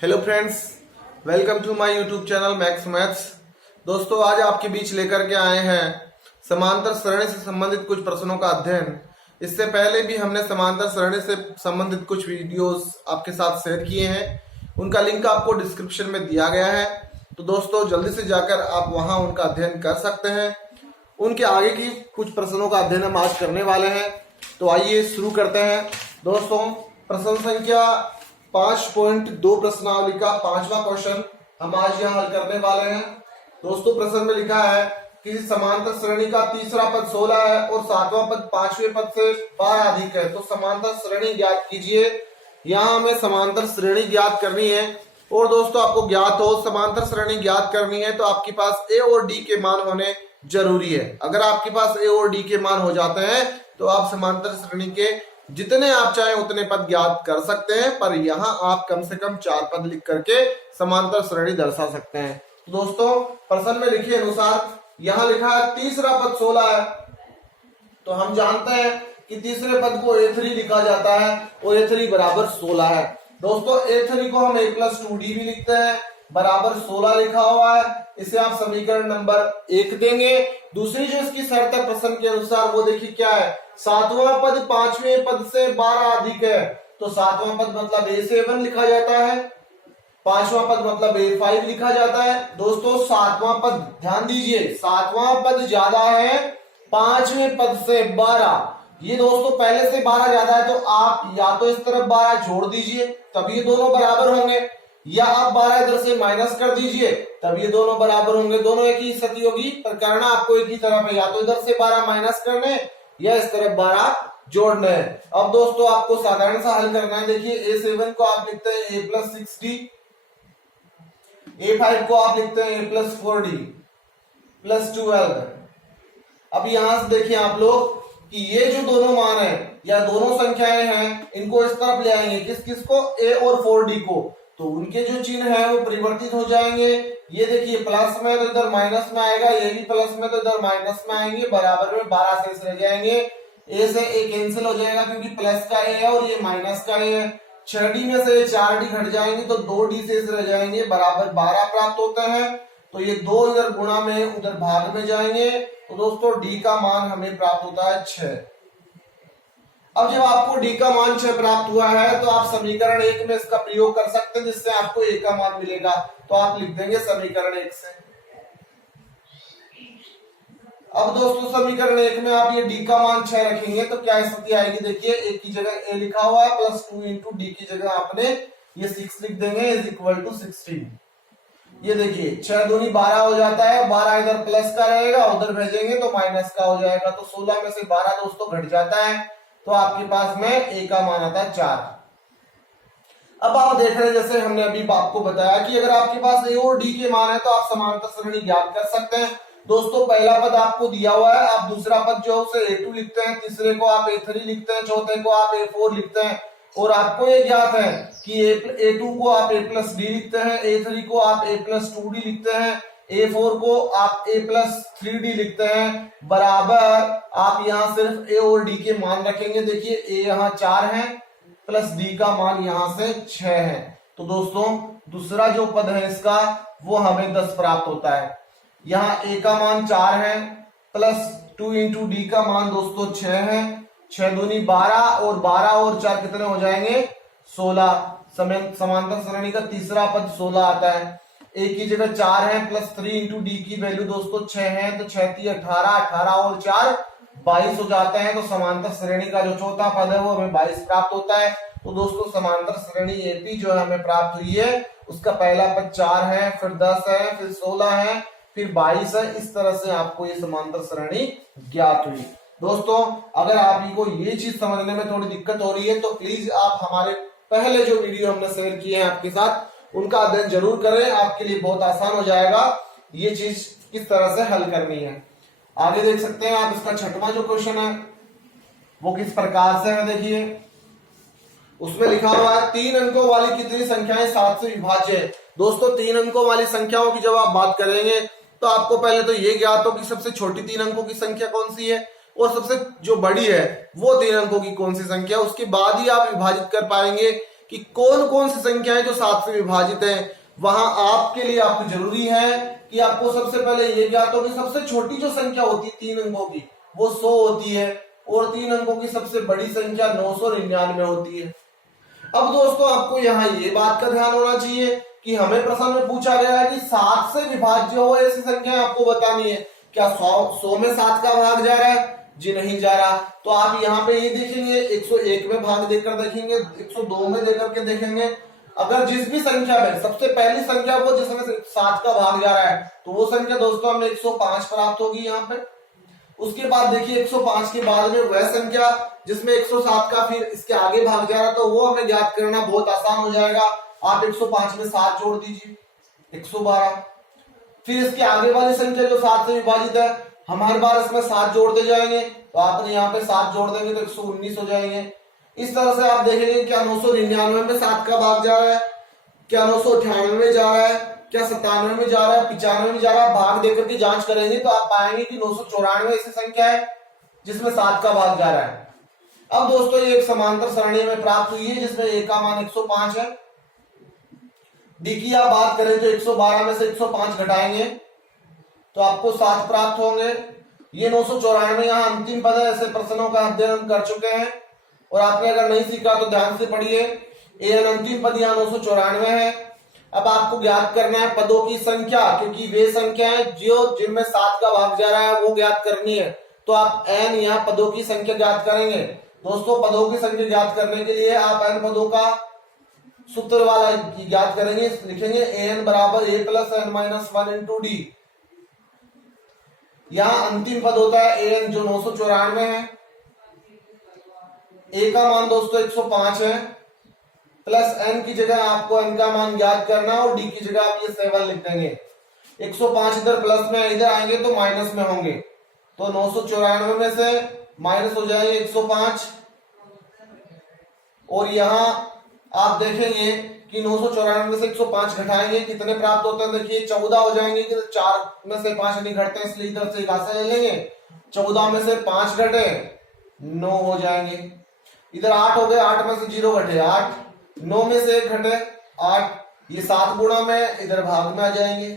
Hello friends, welcome to my YouTube channel Max Maths. दोस्तों, आज आपके बीच लेकर के आए हैं समांतर सरणी से संबंधित कुछ प्रश्नों का अध्ययन। इससे पहले भी हमने समांतर सरणी से संबंधित कुछ वीडियोस आपके साथ शेयर किए हैं, उनका लिंक आपको डिस्क्रिप्शन में दिया गया है। तो दोस्तों, जल्दी से जाकर आप वहां उनका अध्ययन कर सकते हैं। उनके आगे की कुछ प्रश्नों का अध्ययन हम आज करने वाले हैं। तो आइए शुरू करते हैं। दोस्तों, प्रश्न संख्या 5.2 प्रश्नावली का 5वां क्वेश्चन हम आज यहाँ हल करने वाले हैं। दोस्तों, प्रश्न में लिखा है कि समांतर श्रेणी का तीसरा पद 16 है और 7वां पद 5वें पद से 12 अधिक है, तो समांतर श्रेणी ज्ञात कीजिए। यहाँ हमें समांतर श्रेणी ज्ञात करनी है। और दोस्तों, आपको ज्ञात हो समांतर श्रेणी ज्ञात करनी है तो आपके पास ए और डी के मान होने जरूरी है। अगर आपके पास ए और डी के मान हो जाते हैं तो आप समांतर श्रेणी के जितने आप चाहे उतने पद ज्ञात कर सकते हैं, पर यहाँ आप कम से कम 4 पद लिख करके समांतर श्रेणी दर्शा सकते हैं। तो दोस्तों, प्रश्न में लिखे अनुसार यहाँ लिखा है तीसरा पद 16 है, तो हम जानते हैं कि तीसरे पद को a3 लिखा जाता है और a3 बराबर 16 है। दोस्तों, a3 को हम a+2d भी लिखते हैं, बराबर 16 लिखा हुआ है। इसे आप समीकरण नंबर 1 देंगे। दूसरी जो इसकी शर्त है प्रश्न के अनुसार, वो देखिए क्या है, 7वां पद 5वें पद से 12 अधिक है, तो 7वां पद मतलब a7 लिखा जाता है, 5वां पद मतलब a5 लिखा जाता है। दोस्तों, 7वां पद ध्यान दीजिए, 7वां पद ज्यादा है 5वें पद से 12। ये दोस्तों पहले से 12 ज्यादा है, तो आप या तो इस तरफ 12 जोड़ दीजिए तब ये दोनों बराबर होंगे, या आप 12 इधर से माइनस कर दीजिए तब ये दोनों बराबर होंगे। दोनों एक ही स्थिति होगी, पर करना आपको एक ही तरफ है, या तो इधर से 12 माइनस करने या इस तरफ 12 जोड़ने हैं। अब दोस्तों, आपको साधारण सा हल करना है। देखिए, a7 को आप लिखते हैं a+6d, a5 को आप लिखते हैं a+4d +12। अब यहां से देखिए आप लोग कि ये जो दोनों मान है या दोनों संख्याएं हैं, इनको इस तरफ ले आएंगे, किस किस को, a और 4d को, तो उनके जो चिन्ह है वो परिवर्तित हो जाएंगे। ये देखिए प्लस में तो इधर माइनस में आएगा, ये भी प्लस में तो इधर माइनस में आएंगे, बराबर में 12 शेष रह जाएंगे। a से a कैंसिल हो जाएगा क्योंकि प्लस का a है और ये माइनस का a है। 6d में से 4d घट जाएंगे तो 2d शेष रह जाएंगे, बराबर 12 प्राप्त होते हैं। तो ये 2 इधर गुणा में उधर भाग में जाएंगे, तो दोस्तों d का मान हमें प्राप्त होता है 6। अब जब आपको d का मान 6 प्राप्त हुआ है तो आप समीकरण 1 में इसका प्रयोग कर सकते हैं, जिससे आपको a का मान मिलेगा। तो आप लिख देंगे समीकरण 1 से। अब दोस्तों, समीकरण 1 में आप ये d का मान 6 रखेंगे तो क्या स्थिति आएगी, देखिए a की जगह a लिखा हुआ है, +2 इंटू d की जगह आपने ये 6 लिख देंगे, इज इक्वल टू 16। ये देखिए 6 दूनी 12 हो जाता है, 12 इधर प्लस का रहेगा, उधर भेजेंगे तो माइनस का हो जाएगा, तो 16 में से 12 दोस्तों घट जाता है, तो आपके पास में a का मान आता है 4। अब आप देख रहे हैं, जैसे हमने अभी आपको बताया कि अगर आपके पास a और d के मान है तो आप समांतर श्रेणी ज्ञात कर सकते हैं। दोस्तों, पहला पद आपको दिया हुआ है, आप दूसरा पद जो है उसे a2 लिखते हैं, तीसरे को आप a3 लिखते हैं, चौथे को आप a4 लिखते हैं। और आपको ये ज्ञात है कि a2 को आप a+d लिखते हैं, a3 को आप a+2d लिखते हैं, a4 को आप a+3d लिखते हैं, बराबर आप यहाँ सिर्फ a और d के मान रखेंगे। देखिए a यहाँ 4 है प्लस d का मान यहाँ से 6 है, तो दोस्तों दूसरा जो पद है इसका वो हमें 10 प्राप्त होता है। यहाँ a का मान 4 है प्लस 2 इंटू d का मान दोस्तों 6 है, 6 दूनी 12 और 12 और 4 कितने हो जाएंगे, 16। समांतर श्रेणी का तीसरा पद 16 आता है। a की जगह 4 है प्लस 3 इंटू डी की वैल्यू दोस्तों 6 है, तो 6 3 18, 18 और 4 22 हो जाते हैं। तो समांतर श्रेणी का जो चौथा पद है वो हमें 22 प्राप्त होता है। तो दोस्तों, समांतर श्रेणी AP जो हमें प्राप्त हुई है उसका पहला पद 4 है, फिर 10 है, फिर 16 है, फिर 22 है। इस तरह से आपको ये समांतर श्रेणी ज्ञात हुई। दोस्तों, अगर आपको ये चीज समझने में थोड़ी दिक्कत हो रही है तो प्लीज आप हमारे पहले जो वीडियो हमने शेयर किए हैं आपके साथ उनका अध्ययन जरूर करें, आपके लिए बहुत आसान हो जाएगा ये चीज किस तरह से हल करनी है। आगे देख सकते हैं आप, इसका 6वां जो क्वेश्चन है वो किस प्रकार से है, देखिए उसमें लिखा हुआ है 3 अंकों वाली कितनी संख्याएं 7 से विभाज्य है। दोस्तों, 3 अंकों वाली संख्याओं की जब आप बात करेंगे तो आपको पहले तो ये ज्ञात हो कि सबसे छोटी 3 अंकों की संख्या कौन सी है और सबसे जो बड़ी है वो 3 अंकों की कौन सी संख्या, उसके बाद ही आप विभाजित कर पाएंगे कि कौन कौन सी संख्याएं जो 7 से विभाजित है। वहां आपके लिए आपको जरूरी है कि आपको सबसे पहले ये ज्ञात हो कि सबसे छोटी जो संख्या होती है 3 अंकों की वो 100 होती है और 3 अंकों की सबसे बड़ी संख्या 999 होती है। अब दोस्तों आपको यहाँ ये बात का ध्यान होना चाहिए कि हमें प्रश्न में पूछा गया है कि 7 से विभाज्य हो ऐसी संख्या आपको बतानी है। क्या 100 में 7 का भाग जा रहा है? जी नहीं जा रहा। तो आप यहाँ पे ये देखेंगे 101 में भाग देकर देखेंगे, 102 में देकर के देखेंगे। अगर जिस भी संख्या में सबसे पहली संख्या वो जिसमें 7 का भाग जा रहा है तो वो संख्या दोस्तों हमें 105 प्राप्त होगी यहाँ पे। उसके बाद देखिए 105 के बाद में वह संख्या जिसमें 107 का फिर इसके आगे भाग जा रहा है तो वो हमें ज्ञात करना बहुत आसान हो जाएगा। आप 105 में 7 जोड़ दीजिए 112। फिर इसके आगे वाली संख्या जो 7 से विभाजित है हम हर बार इसमें 7 जोड़ते जाएंगे तो आपने यहाँ पे 7 जोड़ देंगे तो 119 हो जाएंगे। इस तरह से आप देखेंगे क्या 999 में 7 का भाग जा रहा है, क्या 998 में जा रहा है, क्या 97 में जा रहा है, 95 में जा रहा है। भाग देकर के जांच करेंगे तो आप पाएंगे कि 994 ऐसी संख्या है जिसमें 7 का भाग जा रहा है। अब दोस्तों ये एक समांतर सरणी में प्राप्त हुई है जिसमें ए का मान 105 है। डी की आप बात करें तो 112 में से 105 घटाएंगे तो आपको 7 प्राप्त होंगे। ये 994 यहाँ अंतिम पद है। ऐसे प्रश्नों का अध्ययन कर चुके हैं और आपने अगर नहीं सीखा तो ध्यान से पढ़िए। ए अंतिम पद यहाँ 994 है। अब आपको ज्ञात करना है पदों की संख्या, क्योंकि वे संख्याएं जो जिनमें 7 का भाग जा रहा है वो ज्ञात करनी है। तो आप n यहाँ पदों की संख्या ज्ञात करेंगे। दोस्तों पदों की संख्या ज्ञात करने के लिए आप n पदों का सूत्र वाला ज्ञात करेंगे। लिखेंगे an बराबर a plus n minus 1 into D. यहाँ अंतिम पद होता है an जो 994 है। a का मान दोस्तों 105 है प्लस n की जगह आपको n का मान ज्ञात करना और d की जगह आप ये 7 लिख देंगे। 105 इधर प्लस में इधर आएंगे तो माइनस में होंगे तो 994 में से माइनस हो जाएंगे 105 और यहाँ आप देखेंगे कि 994 में से 105 घटाएंगे कितने प्राप्त होते हैं। देखिए 14 हो जाएंगे कि 4 में से 5 नहीं घटते इसलिए इधर से घासे ले लेंगे। 14 में से 5 घटे 9 हो जाएंगे। इधर 8 हो गए, 8 में से 0 घटे 8, 9 में से 1 घटे 8। ये 7 गुणा में इधर भाग में आ जाएंगे।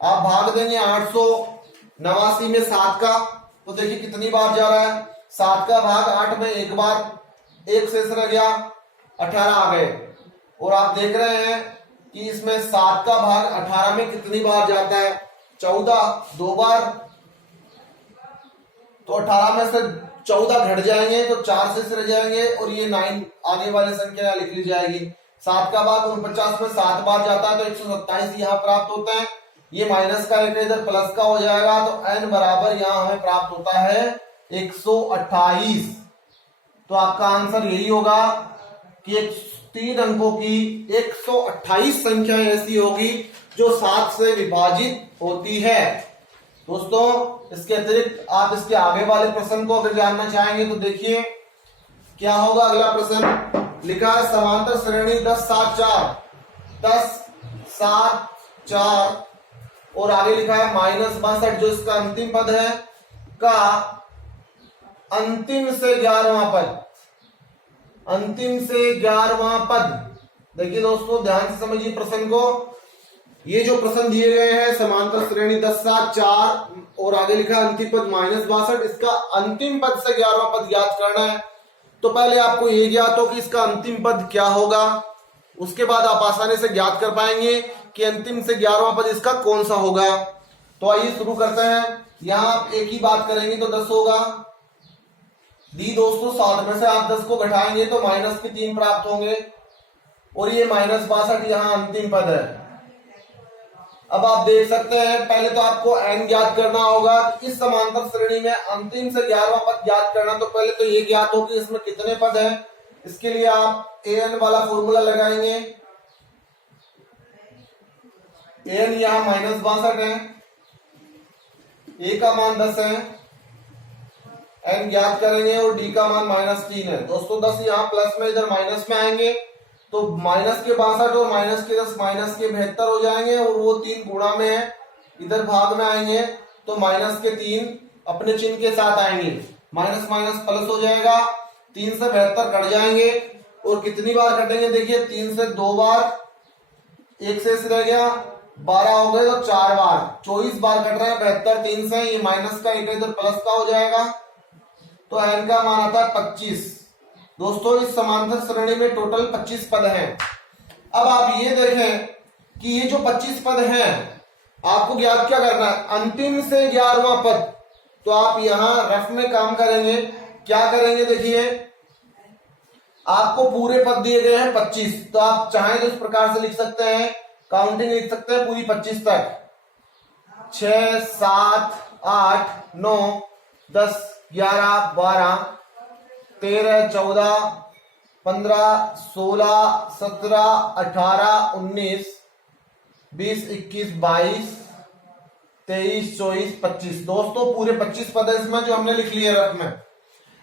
आप भाग देंगे 889 में 7 का तो देखिए कितनी बार जा रहा है। 7 का भाग 8 में एक बार, एक शेष रह गया, 18 आ गए। और आप देख रहे हैं कि इसमें 7 का भाग 18 में कितनी बार जाता है, 14 2 बार। तो 18 में से 14 घट जाएंगे तो 4 शेष रह जाएंगे और ये 9 आगे वाली संख्या लिख ली जाएगी। 7 का भाग 49 में 7 बार जाता है तो 127 यहाँ प्राप्त होता है। ये माइनस का एक इधर प्लस का हो जाएगा तो n बराबर यहाँ हमें प्राप्त होता है 128। तो आपका आंसर यही होगा कि 3 अंकों की 128 संख्या ऐसी होगी जो 7 से विभाजित होती है। दोस्तों इसके अतिरिक्त आप इसके आगे वाले प्रश्न को अगर जानना चाहेंगे तो देखिए क्या होगा। अगला प्रश्न लिखा है समांतर श्रेणी 10 7 4 10 7 4 और आगे लिखा है -62 जो इसका अंतिम पद है का अंतिम से 11वां पद, अंतिम से 11वां पद। देखिए दोस्तों ध्यान से समझिए प्रश्न को। ये जो प्रश्न दिए गए हैं समांतर श्रेणी 10 7 4 और आगे लिखा है अंतिम पद -62, इसका अंतिम पद से 11वां पद ज्ञात करना है। तो पहले आपको ये ज्ञात हो कि इसका अंतिम पद क्या होगा, उसके बाद आप आसानी से ज्ञात कर पाएंगे कि अंतिम से 11वां पद इसका कौन सा होगा। तो आइए शुरू करते हैं। यहां आप एक ही बात करेंगे तो 10 होगा। दी दोस्तों 7 में से आप 10 को घटाएंगे तो माइनस के 3 प्राप्त होंगे और ये -62 यहाँ अंतिम पद है। अब आप देख सकते हैं पहले तो आपको n ज्ञात करना होगा। इस समांतर श्रेणी में अंतिम से 11वां पद ज्ञात करना तो पहले तो ये ज्ञात हो कि इसमें कितने पद हैं। इसके लिए आप an वाला फॉर्मूला लगाएंगे। an यहाँ -62 है, a का मान 10 है, n ज्ञात करेंगे और d का मान -3 है। दोस्तों 10 यहाँ प्लस में इधर माइनस में आएंगे तो माइनस के 62 और माइनस के 10 माइनस के 72 हो जाएंगे और वो 3 गुणा में है। इधर भाग में आएंगे तो माइनस के 3 अपने चिन्ह के साथ आएंगे, माइनस माइनस प्लस हो जाएगा, 3 से 72 कट जाएंगे और कितनी बार कटेंगे देखिए 3 से 2 बार, 1 शेष रह गया, 12 हो गए तो 4 बार, 24 बार कट रहे हैं 72 3 से, ये माइनस का एक इधर प्लस का हो जाएगा, तो n का मान आता है 25। दोस्तों इस समांतर श्रेणी में टोटल 25 पद हैं। अब आप ये देखें कि ये जो 25 पद हैं आपको ज्ञात क्या करना है, अंतिम से 11वां पद। तो आप यहां रफ में काम करेंगे, क्या करेंगे देखिए, आपको पूरे पद दिए गए हैं 25, तो आप चाहें तो इस प्रकार से लिख सकते हैं, काउंटिंग लिख सकते हैं पूरी 25 तक, 6 7 8 9 10 11 12 13 14 15 16 17 18 19 20 21 22 23 24 25। दोस्तों पूरे 25 पद है इसमें जो हमने लिख लिए रफ में।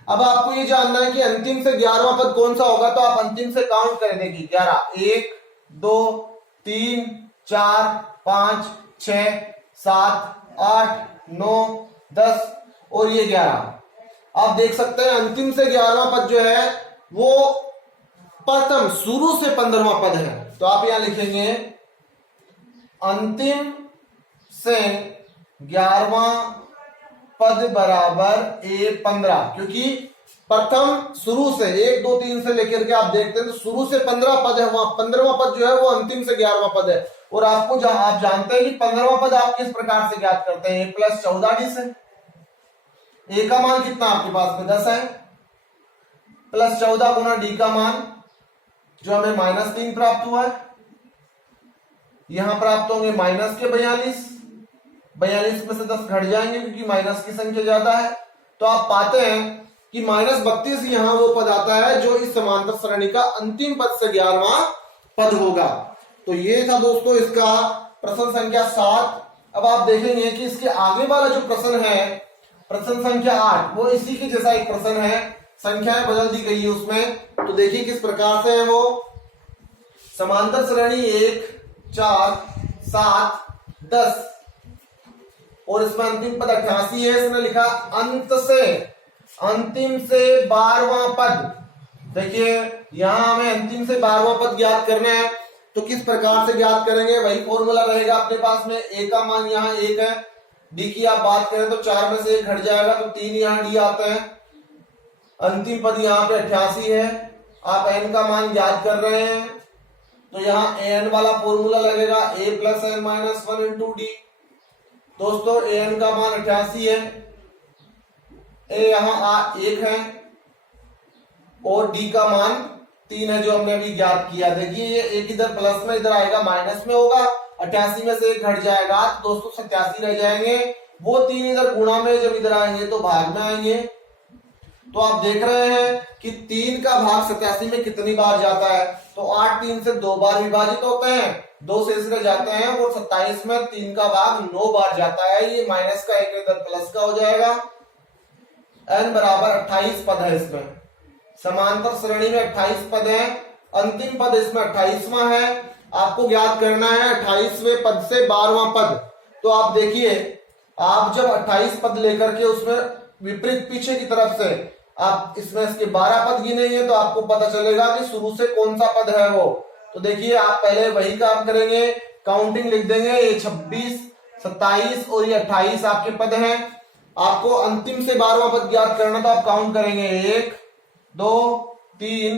अब आपको ये जानना है कि अंतिम से 11वां पद कौन सा होगा, तो आप अंतिम से काउंट कर देखिए 11, 1 2 3 4 5 6 7 8 9 10 और ये 11। आप देख सकते हैं अंतिम से 11वां पद जो है वो प्रथम शुरू से 15वां पद है। तो आप यहां लिखेंगे अंतिम से 11वां पद बराबर A15, क्योंकि प्रथम शुरू से 1 2 3 से लेकर के आप देखते हैं तो शुरू से 15 पद है, वहां 15वां पद जो है वो अंतिम से 11वां पद है। और आपको आप जानते हैं कि 15वां पद आप किस प्रकार से ज्ञात करते हैं, A+14D से। A का मान कितना आपके पास में 10 है, +14 गुना D का मान जो हमें -3 प्राप्त हुआ है, यहां प्राप्त होंगे माइनस के 42 में से 10 घट जाएंगे क्योंकि माइनस की संख्या ज्यादा है। तो आप पाते हैं कि -32 यहां वो पद आता है जो इस समांतर श्रेणी का अंतिम पद से 11वां पद होगा। तो ये था दोस्तों इसका प्रश्न संख्या 7। अब आप देखेंगे कि इसके आगे वाला जो प्रश्न है, प्रश्न संख्या 8, वो इसी के जैसा एक प्रश्न है, संख्याएं बदल दी गई है उसमें। तो देखिए किस प्रकार से है वो, समांतर श्रेणी 1 4 7 10 और इसमें अंतिम पद 88 है। इसने लिखा अंतिम से 12वां पद। देखिए यहां हमें अंतिम से 12वां पद ज्ञात करना है, तो किस प्रकार से ज्ञात करेंगे, वही फॉर्मूला रहेगा अपने पास में। ए का मान यहाँ 1 है, डी की आप बात करें तो 4 में से 1 घट जाएगा तो 3 यहाँ डी आता है, अंतिम पद यहाँ पे 88 है। आप एन का मान ज्ञात कर रहे हैं तो यहाँ एन वाला फॉर्मूला लगेगा A+n-1 इंटू डी। दोस्तों एन का मान 88 है, ए यहाँ 1 है और डी का मान 3 है जो हमने अभी ज्ञात किया। देखिए ये एक इधर प्लस में इधर आएगा माइनस में होगा, 88 में से 1 घट जाएगा तो दोस्तों 87 रह जाएंगे। वो 3 इधर गुणा में जब इधर आएंगे तो भाग में आएंगे। तो आप देख रहे हैं कि 3 का भाग 87 में कितनी बार जाता है, तो 8 3 से 2 बार विभाजित होते हैं, 2 शेष रह जाते हैं और 27 में 3 का भाग 9 बार जाता है। ये माइनस का एक इधर प्लस का हो जाएगा। n बराबर 28 पद है इसमें, समांतर श्रेणी में 28 पद है, अंतिम पद इसमें 28वां है। आपको ज्ञात करना है 28वें पद से 12वां पद। तो आप देखिए आप जब 28 पद लेकर के उसमें विपरीत पीछे की तरफ से आप इसमें इसके 12 पद गिनेंगे तो आपको पता चलेगा कि शुरू से कौन सा पद है वो। तो देखिए आप पहले वही काम करेंगे, काउंटिंग लिख देंगे, ये 26 27 और ये 28 आपके पद हैं। आपको अंतिम से 12वां पद ज्ञात करना तो आप काउंट करेंगे 1 2 3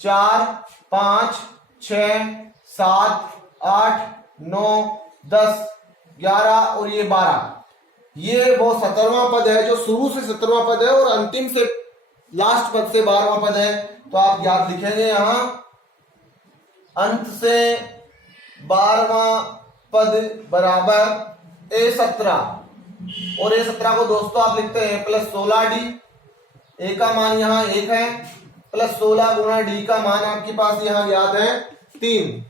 4 5 6 7 8 9 10 11 और ये 12। ये वो 17वां पद है जो शुरू से 17वां पद है और अंतिम से लास्ट पद से 12वां पद है। तो आप याद लिखेंगे यहां अंत से 12वां पद बराबर A17 और A17 को दोस्तों आप लिखते हैं +16D। ए का मान यहां 1 है, +16 गुना डी का मान आपके पास यहां याद है 3,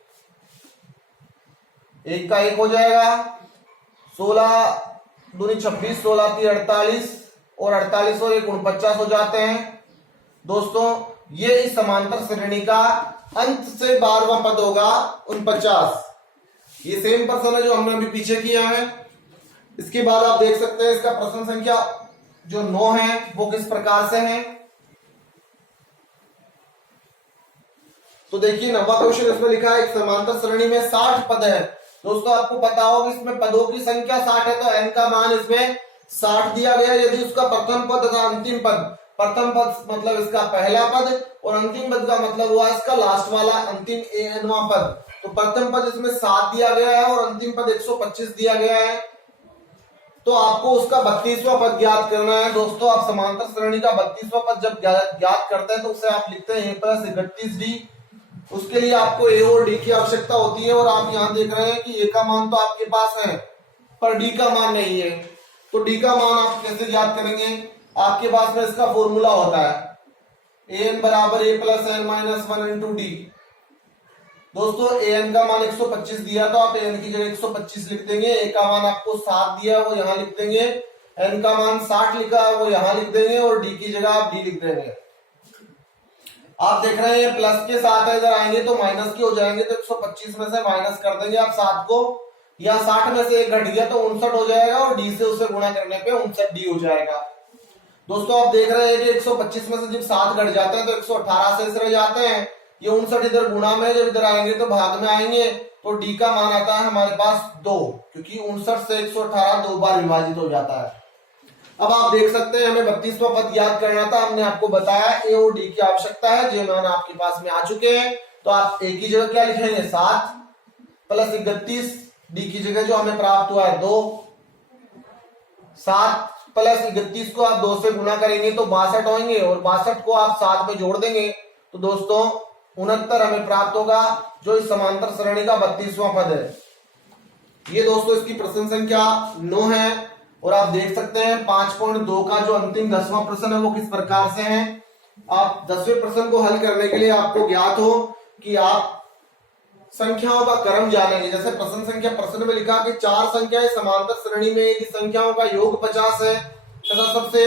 1 का 1 हो जाएगा, 16 दूनी 26, 16 × 48 और 48 और 1 49 हो जाते हैं। दोस्तों ये इस समांतर श्रेणी का अंत से 12वां पद होगा 49। ये सेम प्रश्न है जो हमने अभी पीछे किया है। इसके बाद आप देख सकते हैं इसका प्रश्न संख्या जो 9 है वो किस प्रकार से है। तो देखिए 90वां क्वेश्चन इसमें लिखा है एक समांतर श्रेणी में 60 पद है। दोस्तों आपको पता होगा इसमें पदों की संख्या 60 है, तो n का मान इसमें 60 दिया गया। यदि उसका प्रथम पद तथा अंतिम पद, प्रथम पद मतलब इसका पहला पद और अंतिम पद का मतलब हुआ इसका लास्ट वाला अंतिम nवां पद, तो प्रथम पद इसमें 7 दिया गया है और अंतिम पद 125 दिया गया है। तो आपको उसका 32वां पद ज्ञात करना है। दोस्तों आप समांतर श्रेणी का 32वां पद जब ज्ञात करते हैं तो उसे आप लिखते हैं a प्लस 31d। उसके लिए आपको a और d की आवश्यकता होती है और आप यहाँ देख रहे हैं कि a का मान तो आपके पास है पर d का मान नहीं है, तो d का मान आप कैसे ज्ञात करेंगे? आपके पास में इसका फॉर्मूला होता है an बराबर a plus n minus 1 into D. दोस्तों an का मान 125 दिया तो आप an की जगह 125 लिख देंगे, a का मान आपको 7 दिया वो यहाँ लिख देंगे, n का मान 60 लिखा है वो यहाँ लिख देंगे और d की जगह आप d लिख देंगे। आप देख रहे हैं प्लस के साथ इधर आएंगे तो माइनस की हो जाएंगे, तो 125 में से माइनस कर देंगे आप 7 को, या 60 में से 1 घट गया तो 59 हो जाएगा और d से उसे गुणा करने पे 59d हो जाएगा। दोस्तों आप देख रहे हैं कि 125 में से जब 7 घट जाते हैं तो 118 से रह जाते हैं, ये 59 इधर गुणा में, जब इधर आएंगे तो भाग में आएंगे, तो d का मान आता है हमारे पास 2, क्योंकि 59 से 118 दो बार विभाजित हो जाता है। अब आप देख सकते हैं हमें 32वां पद याद करना था, हमने आपको बताया a और d की आवश्यकता है, जो मान आपके पास में आ चुके हैं। तो आप a की जगह क्या लिखेंगे 7 प्लस 31, d की जगह जो हमें प्राप्त हुआ है 2, 7 प्लस 31 को आप 2 से गुणा करेंगे तो 62 होंगे और 62 को आप 7 में जोड़ देंगे तो दोस्तों 69 हमें प्राप्त होगा, जो इस समांतर श्रेणी का 32वां पद है। ये दोस्तों इसकी प्रश्न संख्या 9 है और आप देख सकते हैं 5.2 का जो अंतिम 10वां प्रश्न है वो किस प्रकार से है। आप 10वें प्रश्न को हल करने के लिए आपको ज्ञात हो कि आप संख्याओं का क्रम जानेंगे। जैसे प्रश्न में लिखा कि 4 संख्याएं समांतर श्रेणी में यदि संख्याओं का योग 50 है तथा सबसे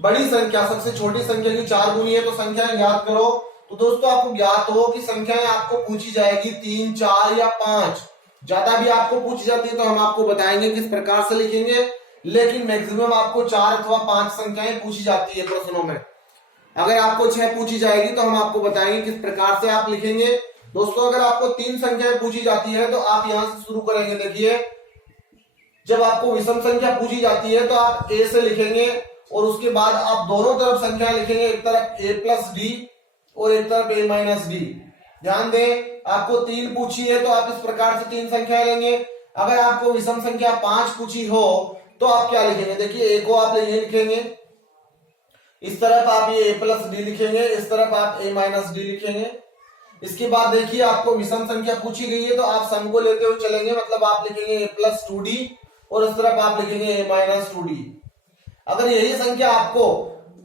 बड़ी संख्या सबसे छोटी संख्या की 4 गुनी है तो संख्याएं ज्ञात करो। तो दोस्तों आपको ज्ञात हो कि संख्याएं आपको पूछी जाएगी 3, 4 या 5, ज्यादा भी आपको पूछी जाती है तो हम आपको बताएंगे किस प्रकार से लिखेंगे, लेकिन मैक्सिमम आपको 4 अथवा 5 संख्याएं पूछी जाती है प्रश्नों में। अगर आपको 6 पूछी जाएगी तो हम आपको बताएंगे किस प्रकार से आप लिखेंगे। दोस्तों अगर आपको 3 संख्याएं पूछी जाती है तो आप यहां से शुरू करेंगे। देखिए जब आपको विषम संख्या पूछी जाती है तो आप a से लिखेंगे और उसके बाद आप दोनों तरफ संख्याएं लिखेंगे, एक तरफ a प्लस डी और एक तरफ a माइनस डी। ध्यान दें आपको 3 पूछी है तो आप इस प्रकार से 3 संख्याएं लेंगे। अगर आपको विषम संख्या 5 पूछी हो तो आप क्या लिखेंगे? देखिए a को आप ये लिखेंगे, इस तरफ आप ये a प्लस डी लिखेंगे, इस तरफ आप a माइनस डी लिखेंगे। इसके बाद देखिए आपको विषम संख्या पूछी गई है तो आप सम को लेते हुए चलेंगे, मतलब आप लिखेंगे a प्लस 2d और इस तरफ आप लिखेंगे a माइनस 2d। अगर यही संख्या आपको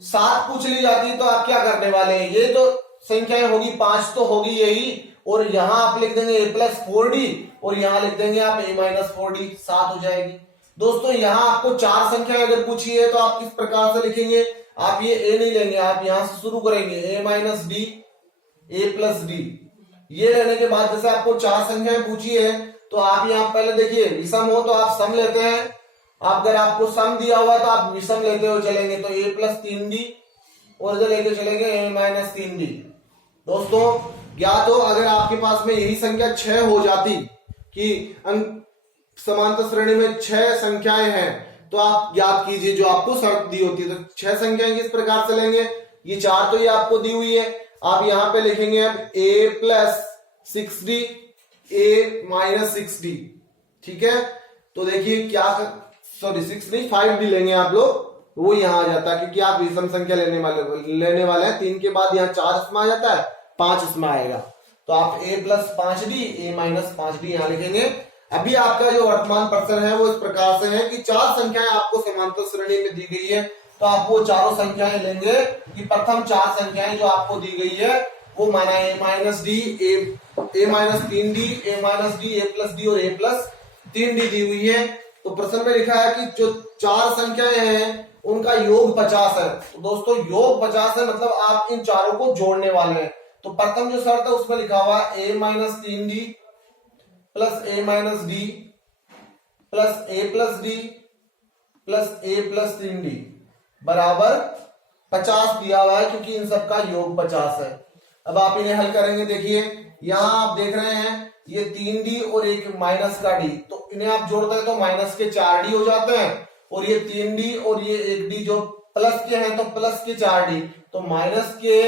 7 पूछ ली जाती है तो आप क्या करने वाले हैं? ये तो संख्याएं होगी 5 तो होगी यही, और यहाँ आप लिख देंगे a प्लस 4d और यहाँ लिख देंगे आप a माइनस 4d, 7 हो जाएगी। दोस्तों यहाँ आपको 4 संख्याएं अगर पूछी है तो आप किस प्रकार से लिखेंगे? आप ये a नहीं लेंगे, आप यहाँ से शुरू करेंगे a minus D, a plus D. ये लेने के बाद जैसे आपको 4 संख्याएं पूछी है तो आप यहाँ पहले देखिए विषम हो तो आप सम लेते हैं, अगर आपको सम दिया हुआ तो आप विषम लेते हुए चलेंगे तो a प्लस 3d और इधर लेके चलेंगे a माइनस 3d। दोस्तों ज्ञात हो अगर आपके पास में यही संख्या 6 हो जाती कि समांतर श्रेणी में 6 संख्याएं हैं तो आप ज्ञात कीजिए जो आपको शर्त दी होती है। तो 6 संख्याएं किस प्रकार से लेंगे? ये 4 तो ये आपको दी हुई है, आप यहां पे लिखेंगे अब a plus 6d a minus 6d। ठीक है, तो देखिए क्या सॉरी 6 नहीं 5d लेंगे आप लोग, वो यहां आ जाता है क्योंकि आप विषम संख्या लेने वाले हैं। 3 के बाद यहाँ 4 इसमें आ जाता है, 5 इसमें आएगा, तो आप a plus 5d a minus 5d यहाँ लिखेंगे। अभी आपका जो वर्तमान प्रश्न है वो इस प्रकार से है कि 4 संख्याएं आपको समांतर श्रेणी में दी गई है तो आप वो चारों संख्याएं लेंगे कि प्रथम 4 संख्याएं जो आपको दी गई है वो माना a minus D, a minus 3d, a minus D, a plus D और a प्लस 3d दी हुई है। तो प्रश्न में लिखा है कि जो 4 संख्याएं हैं उनका योग 50 है। तो दोस्तों योग 50 है मतलब आप इन चारों को जोड़ने वाले हैं। तो प्रथम जो शर्त है उसमें लिखा हुआ a minus 3d plus a minus D plus a plus D plus a plus 3d बराबर 50 दिया हुआ है क्योंकि इन सबका योग 50 है। अब आप इन्हें हल करेंगे। देखिए यहां आप देख रहे हैं ये 3d और एक माइनस का d, तो इन्हें आप जोड़ते हैं तो माइनस के 4d हो जाते हैं, और ये 3d और ये 1d जो प्लस के हैं तो प्लस के 4d, तो माइनस के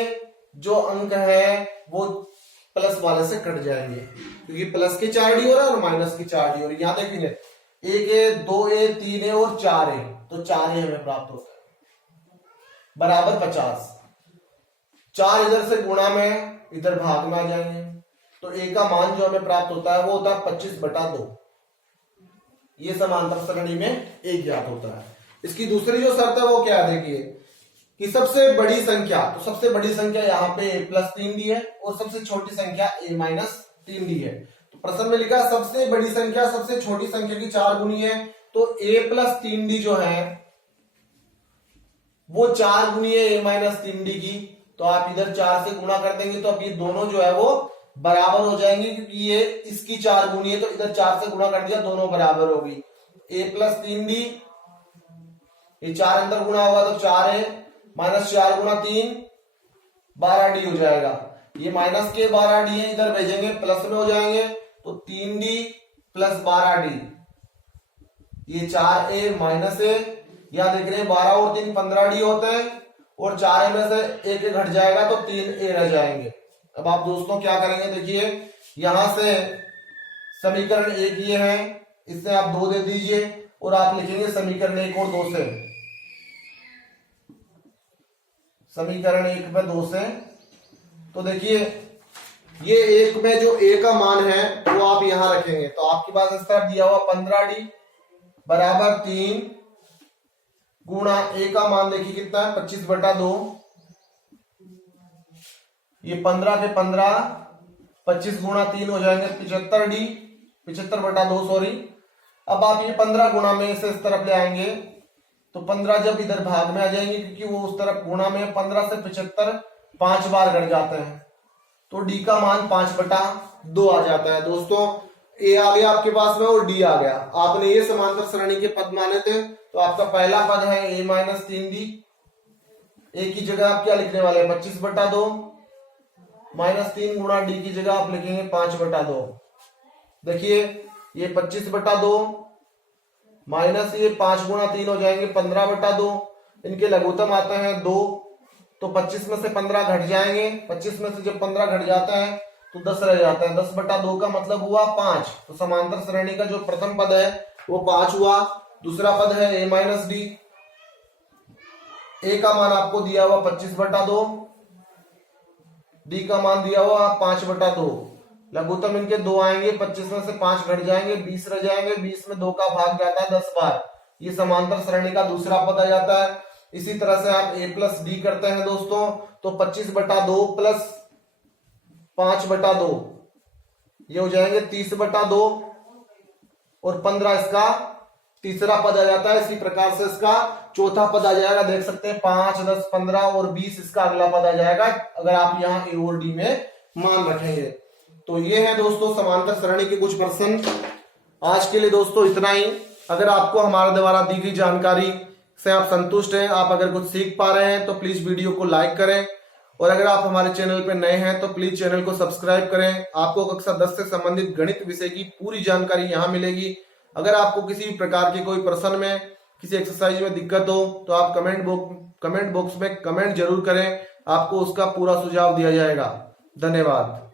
जो अंक है वो प्लस वाले से कट जाएंगे, क्योंकि प्लस के 4d हो रहा है और माइनस के 4d, और यहां देखेंगे 1a 2a 3a और 4a, तो 4a हमें प्राप्त होता है बराबर 50। 4 इधर से गुणा में इधर भाग में आ जाएंगे, तो a का मान जो हमें प्राप्त होता है वो होता है 25/2। ये समांतर सरणी में a ज्ञात होता है। इसकी दूसरी जो शर्त है वो क्या है, देखिए कि सबसे बड़ी संख्या, तो सबसे बड़ी संख्या यहाँ पे a+3d है और सबसे छोटी संख्या a-3d है। तो प्रश्न में लिखा सबसे बड़ी संख्या सबसे छोटी संख्या की 4 गुनी है, तो a+3d जो है वो 4 गुनी है a-3d की, तो आप इधर 4 से गुणा कर देंगे तो अब ये दोनों जो है वो बराबर हो जाएंगे, क्योंकि ये इसकी 4 गुनी है तो इधर 4 से गुणा कर दिया, दोनों बराबर होगी। a+3d, ये 4 अंदर गुणा होगा तो 4a माइनस 4 गुणा 3 12d हो जाएगा। ये माइनस के 12d है, इधर भेजेंगे प्लस में हो जाएंगे, तो 3d + 12d, ये 4a माइनस a, यहां देख रहे हैं 12 और 3 15d होते हैं, और 4a में से 1 घट जाएगा तो 3a रह जाएंगे। अब आप दोस्तों क्या करेंगे, देखिए यहां से समीकरण 1 ये है, इससे आप 2 दे दीजिए और आप लिखेंगे समीकरण 1 और 2 से, समीकरण 1 में 2 से, तो देखिए ये 1 में जो a का मान है वो आप यहां रखेंगे, तो आपके पास इस तरफ दिया हुआ 15d बराबर 3 गुणा a का मान देखिए कितना है 25/2, ये 15 के 15 25 गुणा 3 हो जाएंगे 75d 75/2 सॉरी। अब आप ये 15 गुणा में से इस तरफ ले आएंगे तो 15 जब इधर भाग में आ जाएंगे, क्योंकि वो उस तरफ गुणा में 15 से 75 5 बार घट जाते हैं, तो d का मान 5/2 आ जाता है। दोस्तों a आ गया आपके पास में और d आ गया। आपने ये समांतर सरणी के पद माने थे, तो आपका पहला पद है a-3d, a की जगह आप क्या लिखने वाले हैं 25/2, -3 गुणा d की जगह आप लिखेंगे 5/2। देखिए ये 25/2 माइनस ये 5 गुणा 3 हो जाएंगे 15/2, इनके लघुत्तम आते हैं 2, तो 25 में से 15 घट जाएंगे, 25 में से जब 15 घट जाता है तो 10 रह जाता है, 10/2 का मतलब हुआ 5। तो समांतर श्रेणी का जो प्रथम पद है वो 5 हुआ। दूसरा पद है a-d, a का मान आपको दिया हुआ 25/2, d का मान दिया हुआ 5/2, लघुत्तम इनके 2 आएंगे, 25 में से 5 घट जाएंगे 20 रह जाएंगे, 20 में 2 का भाग जाता है 10 बार, ये समांतर श्रेणी का दूसरा पद आ जाता है। इसी तरह से आप a+d करते हैं दोस्तों, तो 25/2 प्लस 5/2 ये हो जाएंगे 30/2, और 15 इसका तीसरा पद आ जाता है। इसी प्रकार से इसका चौथा पद आ जाएगा, देख सकते हैं 5 10 15 और 20 इसका अगला पद आ जाएगा, अगर आप यहाँ a और d में मान रखेंगे। तो ये है दोस्तों समांतर सरणी के कुछ प्रश्न। आज के लिए दोस्तों इतना ही। अगर आपको हमारे द्वारा दी गई जानकारी से आप संतुष्ट हैं, आप अगर कुछ सीख पा रहे हैं, तो प्लीज वीडियो को लाइक करें, और अगर आप हमारे चैनल पर नए हैं तो प्लीज चैनल को सब्सक्राइब करें। आपको कक्षा 10 से संबंधित गणित विषय की पूरी जानकारी यहाँ मिलेगी। अगर आपको किसी प्रकार के कोई प्रश्न में, किसी एक्सरसाइज में दिक्कत हो तो आप कमेंट बॉक्स में कमेंट जरूर करें, आपको उसका पूरा सुझाव दिया जाएगा। धन्यवाद।